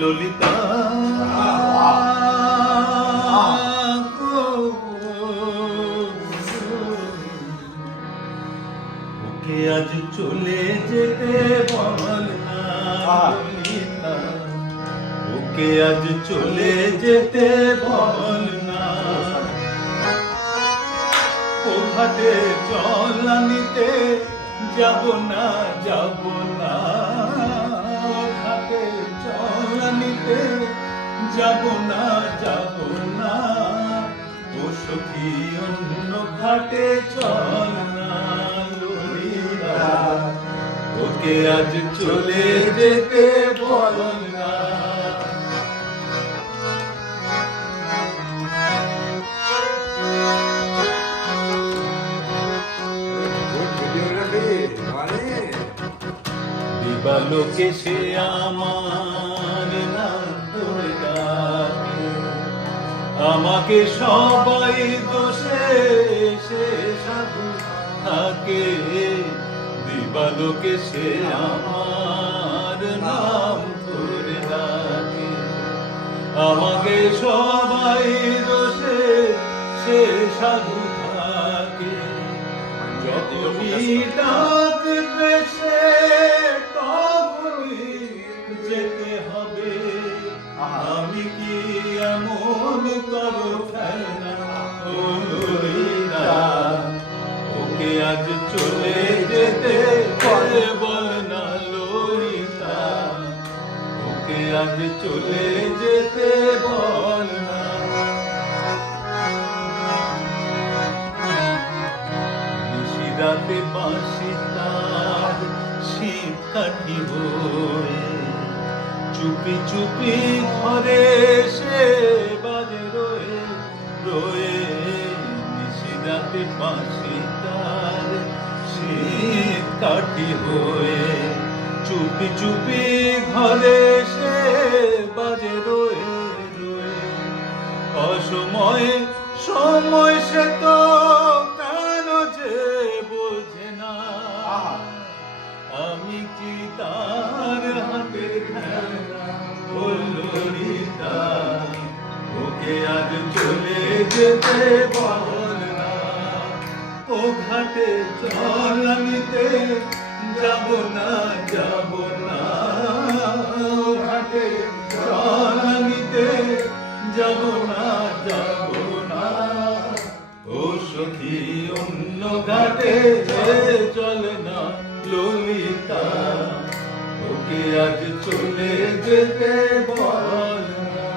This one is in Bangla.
ললিতা ওকে আজ চলে যেতে বল না ললিতা, ওকে আজ চলে যেতে বল না। ও ঘাটে জল আনিতে যাব না, যাব না, ঘাটে জল আনিতে যাব না, যাব না। ও সখী অন্য ঘাটে চল না ললিতা, ওকে আজ চলে যেতে বল না। দিবালোকে সে আমার নাম ধরে ডাকে, আমাকে সবাই দোষে সে সাধু থাকে। দিবালোকে সে আমার নাম ধরে ডাকে, আমাকে সবাই দোষে সে সাধু থাকে। যতই ডাকবে সে তখনই যেতে হবে, আমি কি এমন করো ফেলনা ও ললিতা, ওকে আজ চলে যেতে বল না ললিতা, ওকে আজ চলে যেতে বল না। রাতে বাঁশি তার শীত কাটি হয়ে, চুপি চুপি ঘরে সে বাজে রয়ে রয়ে। নিশিরাতে বাঁশি তার শীত কাটি হয়ে, চুপি চুপি ঘরে সে বাজে রয়ে রয়ে। অসময়ে সময় সে তো আমি কি তার হাতে খেলনা ও ললিতা, ওকে আজ চলে যেতে বল না। ও ঘাটে জল আনিতে যাব না, যাব না, ও ঘাটে জল আনিতে যাব না, যাব না। ও সখী অন্য ঘাটে চলে না ললিতা, ওকে আজ চলে যেতে বল না।